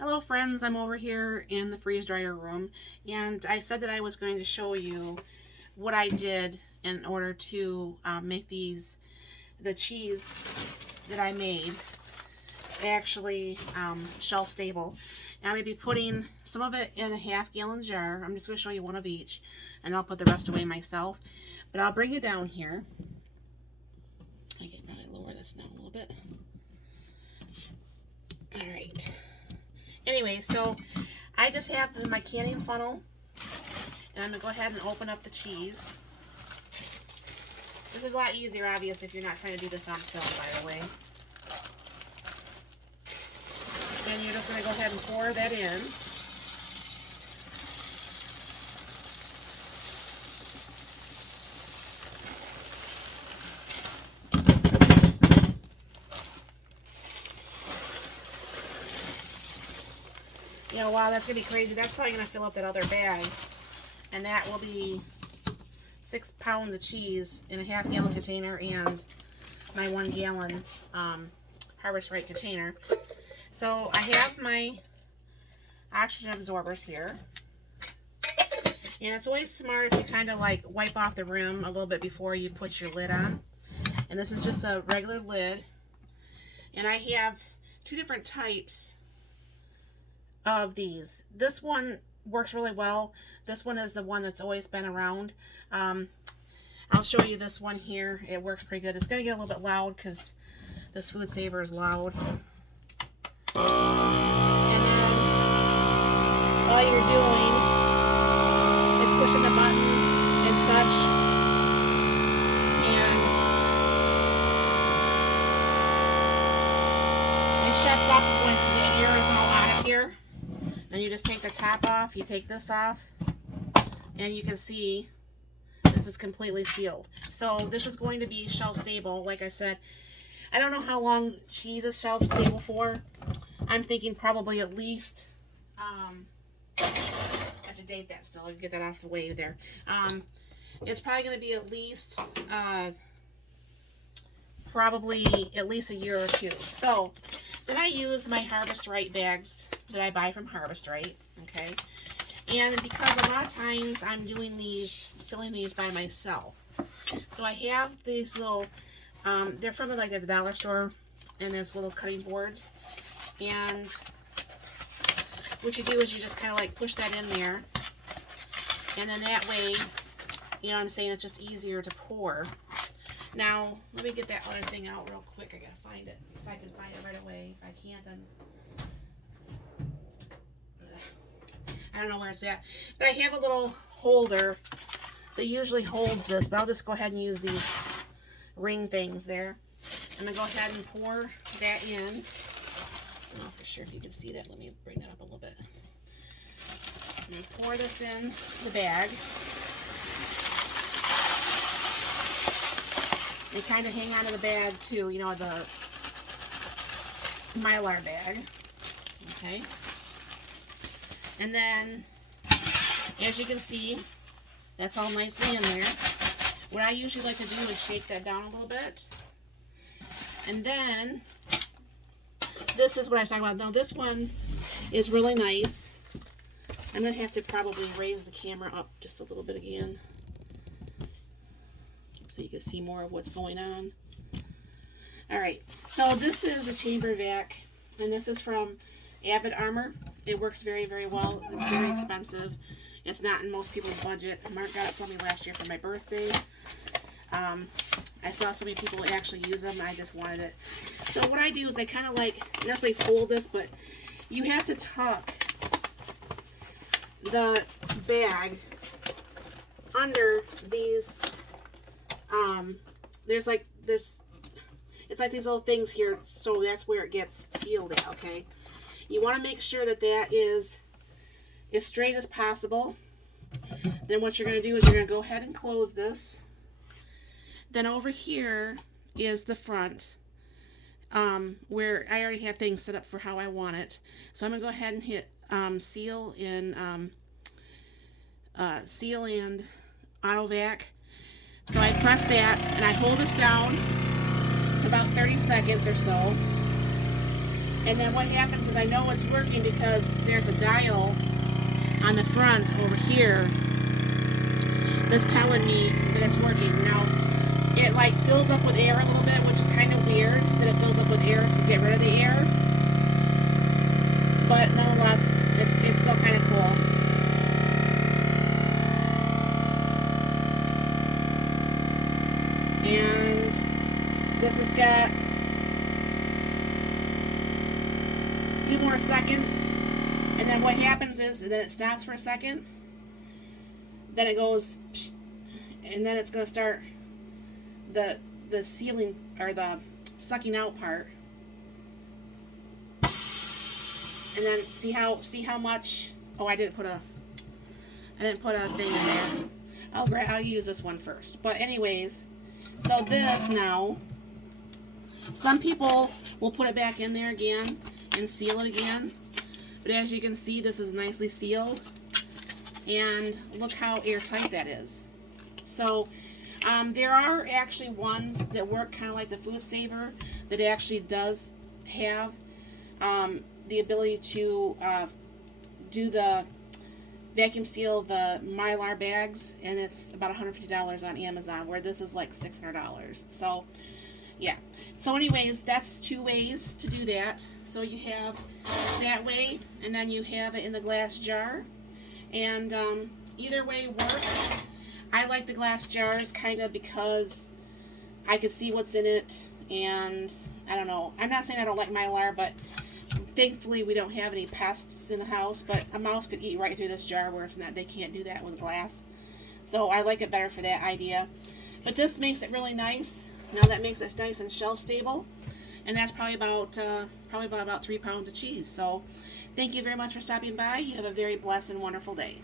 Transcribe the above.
Hello friends, I'm over here in the freeze dryer room, and I said that I was going to show you what I did in order to make the cheese that I made actually shelf stable. And I'm going to be putting some of it in a half-gallon jar. I'm just going to show you one of each, and I'll put the rest away myself. But I'll bring it down here. I can lower this now a little bit. Alright. Anyway, so I just have my canning funnel, and I'm going to go ahead and open up the cheese. This is a lot easier, obvious, if you're not trying to do this on film, by the way. And you're just going to go ahead and pour that in. You know, wow, that's going to be crazy. That's probably going to fill up that other bag. And that will be 6 pounds of cheese in a half-gallon container and my 1 gallon Harvest Right container. So I have my oxygen absorbers here. And it's always smart if you kind of like wipe off the rim a little bit before you put your lid on. And this is just a regular lid. And I have 2 different types of these. This one works really well. This one is the one that's always been around. I'll show you this one here. It works pretty good. It's going to get a little bit loud because this food saver is loud. And then all you're doing is pushing the button and such, and it shuts up when the air is all out of here. Then you just take the top off, you take this off, and you can see this is completely sealed. So this is going to be shelf stable. Like I said, I don't know how long cheese is shelf stable for. I'm thinking probably at least, I have to date that still, I'll get that off the way there. It's probably going to be at least, probably at least a year or 2. So then I use my Harvest Right bags that I buy from Harvest Right, okay? And because a lot of times I'm doing these, filling these by myself. So I have these little, they're from like the dollar store, and there's little cutting boards. And what you do is you just kind of like push that in there. And then that way, you know what I'm saying, it's just easier to pour. Now, let me get that other thing out real quick. I gotta find it. If I can find it right away. If I can't, then I don't know where it's at. But I have a little holder that usually holds this, but I'll just go ahead and use these ring things there. I'm gonna go ahead and pour that in. I don't know for sure if you can see that. Let me bring that up a little bit. I'm gonna pour this in the bag. And kind of hang on to the bag too, you know, the mylar bag. Okay. And then, as you can see, that's all nicely in there. What I usually like to do is shake that down a little bit. And then, this is what I was talking about. Now, this one is really nice. I'm going to have to probably raise the camera up just a little bit again, so you can see more of what's going on. Alright, so this is a chamber vac, and this is from Avid Armor. It works very, very well. It's very expensive. It's not in most people's budget. Mark got it for me last year for my birthday. I saw so many people actually use them, and I just wanted it. So what I do is I kind of like, not necessarily fold this, but you have to tuck the bag under these, it's like these little things here, so that's where it gets sealed at, okay? You want to make sure that that is as straight as possible. Then what you're going to do is you're going to go ahead and close this. Then over here is the front, where I already have things set up for how I want it. So I'm going to go ahead and hit seal and auto vac. So I press that, and I hold this down for about 30 seconds or so. And then what happens is I know it's working because there's a dial on the front over here that's telling me that it's working. Now, it like fills up with air a little bit, which is kind of weird that it fills up with air to get rid of the air. But nonetheless, it's still kind of cool. And this has got a few more seconds, and then what happens is that it stops for a second, then it goes, and then it's going to start the sealing or the sucking out part. And then see how much. Oh, I didn't put a thing in there. I'll use this one first. But anyways, so this now, some people will put it back in there again and seal it again. But as you can see, this is nicely sealed. And look how airtight that is. So there are actually ones that work kind of like the Food Saver that actually does have the ability to do the vacuum seal the mylar bags, and it's about $150 on Amazon, where this is like $600. So yeah. So anyways, that's two ways to do that. So you have that way, and then you have it in the glass jar, and either way works. I like the glass jars kind of because I can see what's in it, and I don't know. I'm not saying I don't like mylar, but thankfully we don't have any pests in the house, but a mouse could eat right through this jar, where it's not, they can't do that with glass. So I like it better for that idea. But this makes it really nice. Now that makes it nice and shelf stable, and that's probably about 3 pounds of cheese. So thank you very much for stopping by. You have a very blessed and wonderful day.